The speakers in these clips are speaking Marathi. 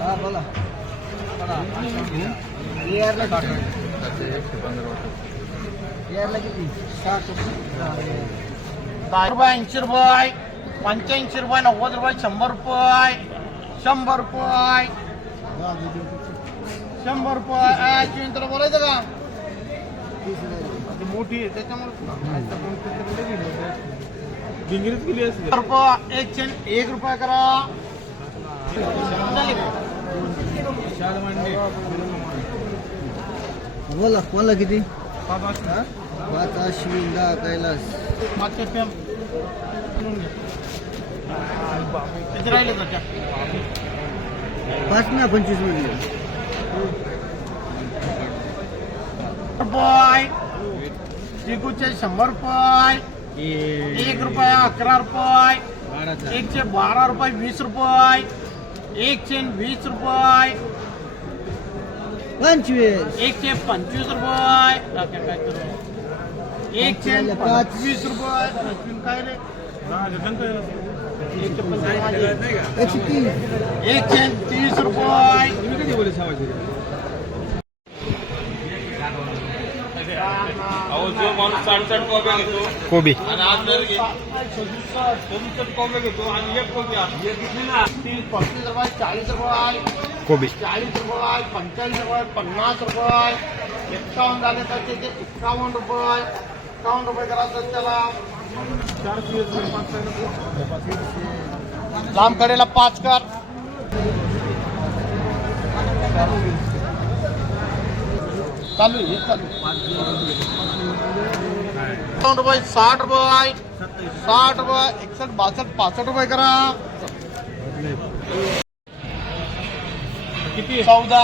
हा बोला एअरला किती 60 रुपये 80 रुपये 85 रुपये 90 रुपये 100 रुपये 100 रुपये 100 रुपये चिंतला बोलायचं का मोठी आहे त्याच्यामुळे डिंगरीच केली असते रुपये एक रुपया करा बोला कोणला किती 5 अश्विन 10 कैलास 5 ना 25 म्हणले रुपये चिकूचे 100 रुपये 1 रुपया 11 रुपये 1 चे 12 रुपये 20 रुपये 1 चे 20 रुपये 25 1 चे 25 रुपये 1 चे 25 रुपये काय रे 1 चे 30 रुपये जो माणूस 60 कॉप्या घेतो कोबी आणि आज जर 67 कॉप्या घेतो आणि एक कॉपी 35 रुपये 40 रुपये कोबी 40 रुपये 45 रुपये 50 रुपये 51 झाले तर ते 51 रुपये 51 रुपये करायचं त्याला लांब कडेला 5 कर चालू आहे चालू 51 रुपये 60 रुपये 60 रुपये 61 62 65 रुपये करा किती 14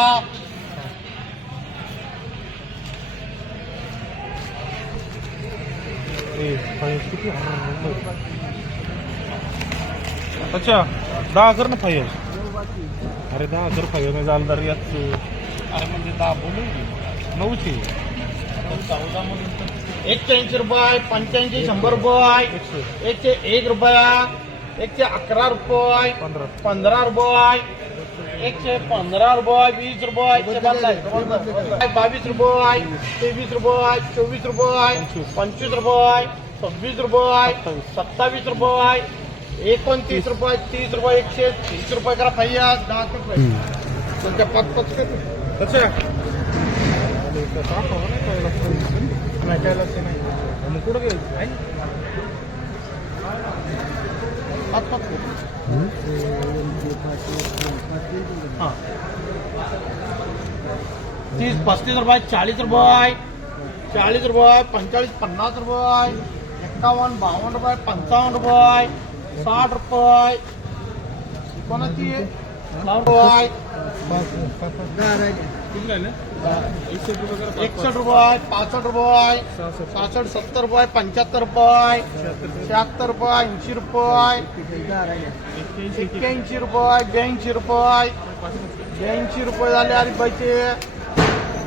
अच्छा 10 कर ना फायर अरे 10 कर फायर नाही झालं तर याच अरे म्हणजे 10 बोलून 9ची 14 म्हणून 81 रुपये 85 100 रुपये 101 रुपया 111 रुपये 15 रुपये 115 रुपये 20 रुपये 22 रुपये 23 रुपये 24 रुपये 25 रुपये 26 रुपये 27 रुपये 29 रुपये 30 रुपये 130 रुपये करा भैया 10 रुपये तुमच्या 5 अच्छा मग कुठं घ्यायचं 30 35 रुपये 40 रुपये 40 रुपये 45 50 रुपये 51 52 रुपये 55 रुपये 60 रुपये कोणाची 60 रुपये 61 रुपये 65 रुपये 66 70 रुपये 75 रुपये 76 रुपये 80 रुपये 81 रुपये 82 रुपये 82 रुपये झाले अरे पैसे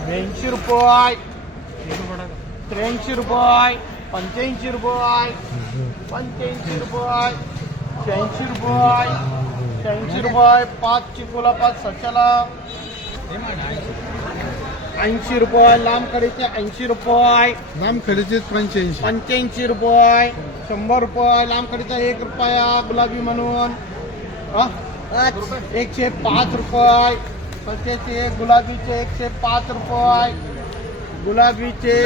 82 रुपये 83 रुपये 85 रुपये 85 रुपये 86 रुपये 86 रुपये 5 चिकोला 5 सच्याला 80 रुपये लांब कडेचे 80 रुपये नाम खरेचे 85 रुपये 100 रुपये लांब कडेचा 1 रुपया गुलाबी म्हणून 105 रुपये सच्याचे गुलाबीचे 105 रुपये गुलाबीचे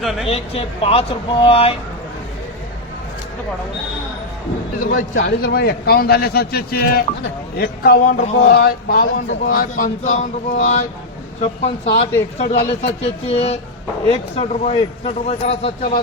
105 रुपये 40 रुपये 51 झाले सच्याचे 51 रुपये 52 रुपये 55 रुपये 56 60 61 झाले सच्याचे 61 रुपये 61 रुपये करा सच्याला